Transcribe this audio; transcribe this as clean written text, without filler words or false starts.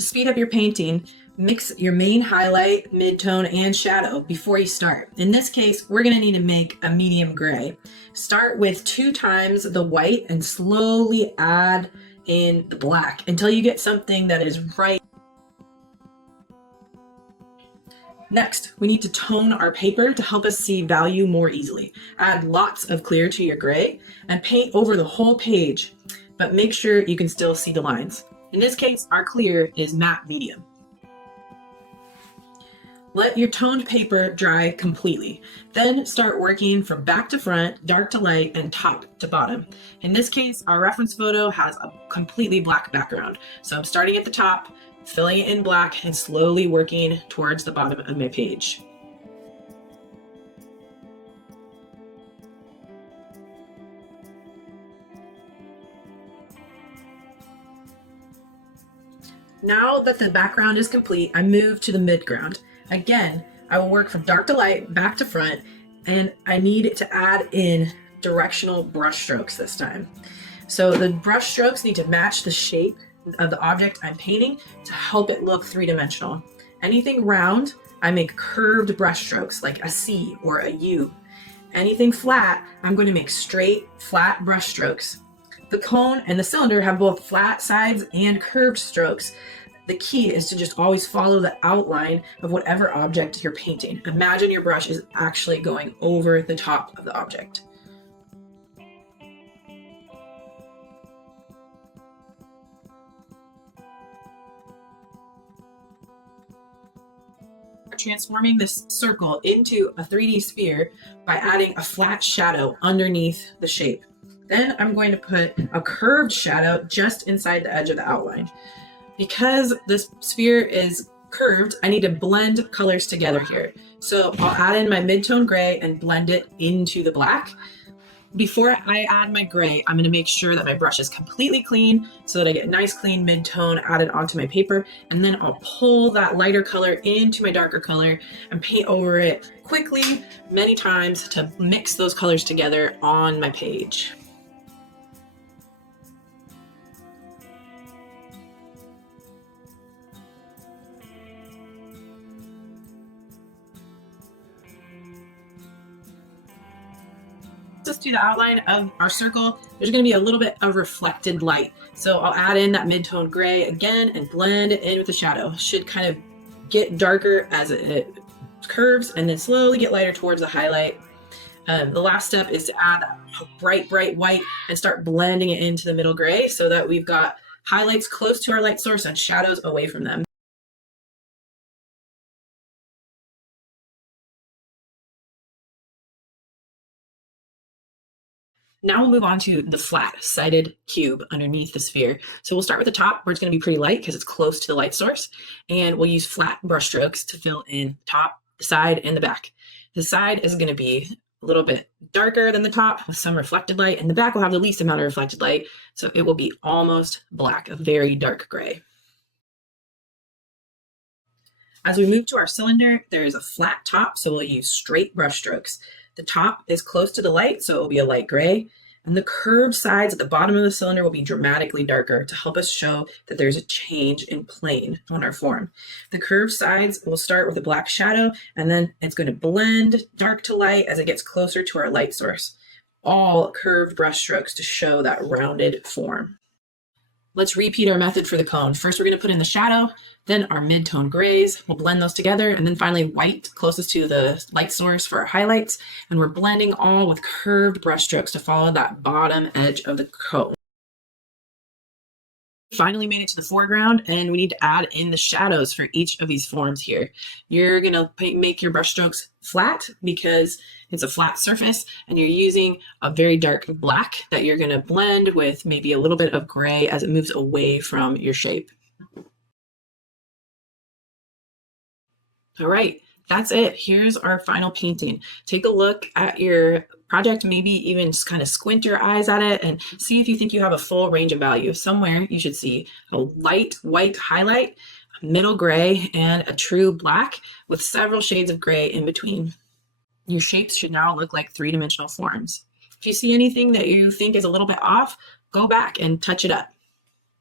To speed up your painting, mix your main highlight, midtone, and shadow before you start. In this case, we're going to need to make a medium gray. Start with 2 times the white and slowly add in the black until you get something that is right. Next, we need to tone our paper to help us see value more easily. Add lots of clear to your gray and paint over the whole page, but make sure you can still see the lines. In this case, our clear is matte medium. Let your toned paper dry completely. Then start working from back to front, dark to light, and top to bottom. In this case, our reference photo has a completely black background. So I'm starting at the top, filling it in black, and slowly working towards the bottom of my page. Now that the background is complete, I move to the midground. Again, I will work from dark to light, back to front, and I need to add in directional brush strokes this time. So the brush strokes need to match the shape of the object I'm painting to help it look three-dimensional. Anything round, I make curved brush strokes like a C or a U. Anything flat, I'm going to make straight, flat brush strokes. The cone and the cylinder have both flat sides and curved strokes. The key is to just always follow the outline of whatever object you're painting. Imagine your brush is actually going over the top of the object. Transforming this circle into a 3D sphere by adding a flat shadow underneath the shape. Then I'm going to put a curved shadow just inside the edge of the outline. Because this sphere is curved, I need to blend colors together here. So I'll add in my midtone gray and blend it into the black. Before I add my gray, I'm going to make sure that my brush is completely clean so that I get nice clean midtone added onto my paper. And then I'll pull that lighter color into my darker color and paint over it quickly many times to mix those colors together on my page. Just to the outline of our circle, there's going to be a little bit of reflected light. So I'll add in that midtone gray again and blend it in with the shadow. Should kind of get darker as it curves and then slowly get lighter towards the highlight. The last step is to add that bright white and start blending it into the middle gray so that we've got highlights close to our light source and shadows away from them. Now we'll move on to the flat-sided cube underneath the sphere. So we'll start with the top where it's going to be pretty light because it's close to the light source. And we'll use flat brush strokes to fill in top, the side, and the back. The side is going to be a little bit darker than the top with some reflected light, and the back will have the least amount of reflected light. So it will be almost black, a very dark gray. As we move to our cylinder, there is a flat top, so we'll use straight brush strokes. The top is close to the light, so it will be a light gray, and the curved sides at the bottom of the cylinder will be dramatically darker to help us show that there's a change in plane on our form. The curved sides will start with a black shadow, and then it's going to blend dark to light as it gets closer to our light source. All curved brush strokes to show that rounded form. Let's repeat our method for the cone. First, we're going to put in the shadow, then our midtone grays. We'll blend those together, and then finally white closest to the light source for our highlights. And we're blending all with curved brush strokes to follow that bottom edge of the cone. Finally made it to the foreground, and we need to add in the shadows for each of these forms here. You're going to make your brush strokes flat because it's a flat surface, and you're using a very dark black that you're going to blend with maybe a little bit of gray as it moves away from your shape. All right, that's it. Here's our final painting. Take a look at your project, maybe even just kind of squint your eyes at it and see if you think you have a full range of value. Somewhere you should see a light white highlight, a middle gray, and a true black with several shades of gray in between. Your shapes should now look like three-dimensional forms. If you see anything that you think is a little bit off, go back and touch it up.